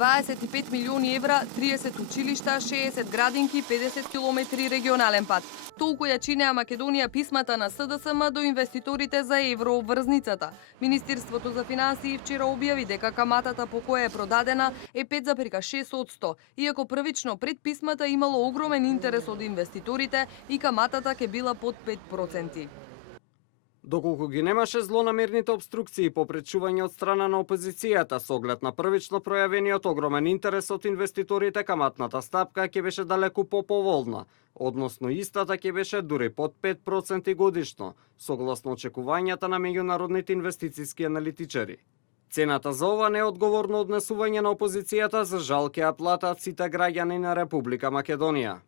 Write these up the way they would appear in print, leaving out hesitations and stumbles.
25 милиони евра, 30 училишта, 60 градинки, 50 километри регионален пат. Толку ја чинеа Македонија писмата на СДСМ до инвеститорите за еврообврзницата. Министерството за финансии вчера објави дека каматата по која е продадена е 5,6%, иако првично пред писмата имало огромен интерес од инвеститорите и каматата ќе била под 5%. Доколку ги немаше злонамерните обструкции по пречување од страна на опозицијата со оглед на првично пројавениот огромен интерес од инвеститорите, каматната стапка ќе беше далеку поповолна, односно истата ќе беше дури под 5% годишно, согласно очекувањата на меѓународните инвестициски аналитичари. Цената за ова неодговорно однесување на опозицијата за жал ќе ја платат сите граѓани на Република Македонија.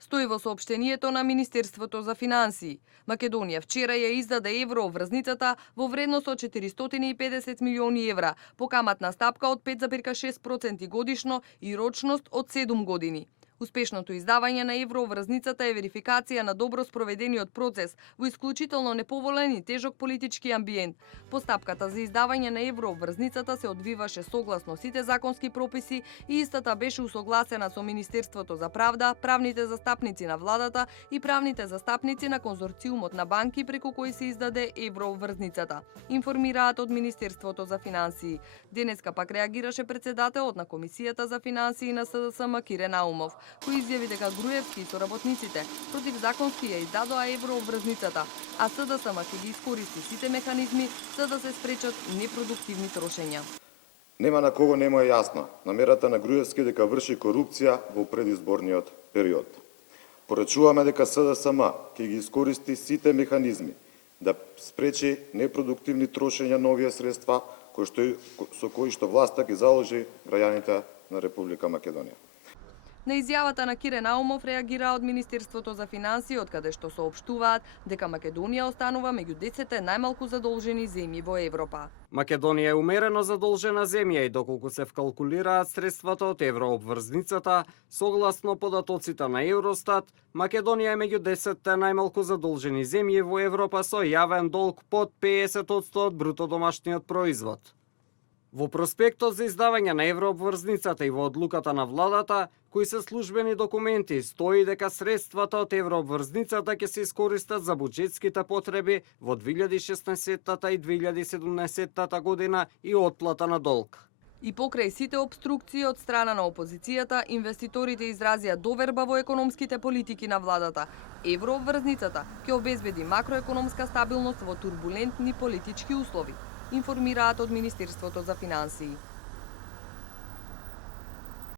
Стои во соопштението на Министерството за финансии. Македонија вчера ја издаде еврообврзницата во вредност од 450 милиони евра, по каматна стапка од 5,6% годишно и рочност од 7 години. Успешното издавање на еврообврзницата е верификација на добро спроведениот процес во исклучително неповолен и тежок политички амбиент. Постапката за издавање на еврообврзницата се одвиваше согласно сите законски прописи и истата беше усогласена со Министерството за правда, правните застапници на владата и правните застапници на конзорциумот на банки преку кои се издаде еврообврзницата, информираат од Министерството за финансии. Денеска пак реагираше председателот на Комисијата за финансии на СДСМ Кире Наумов, кој изјави дека Груевски и соработниците противзаконски ја издадоа еврообврзницата, а СДСМ ќе ги искористи сите механизми за да се спречат непродуктивни трошења. Нема на кого не му е јасно намерата на Груевски дека врши корупција во предизборниот период. Порачуваме дека СДСМ ќе ги искористи сите механизми да спречи непродуктивни трошења на овие средства со кои што власта ги заложи граѓаните на Република Македонија. На изјавата на Кире Наумов реагира од Министерството за финансии, од каде што соопштуваат дека Македонија останува меѓу 10 најмалку задолжени земји во Европа. Македонија е умерено задолжена земја и доколку се вкалкулираат средствата од еврообврзницата, согласно податоците на Евростат, Македонија е меѓу 10 најмалку задолжени земји во Европа со јавен долг под 50% од бруто домашниот производ. Во проспектот за издавање на еврообврзницата и во одлуката на владата, кои се службени документи, стои дека средствата од еврообврзницата ќе се искористат за буџетските потреби во 2016 и 2017 година и отплата на долг. И покрај сите обструкции од страна на опозицијата, инвеститорите изразија доверба во економските политики на владата. Еврообврзницата ќе обезбеди макроекономска стабилност во турбулентни политички услови, информираат од Министерството за финансии.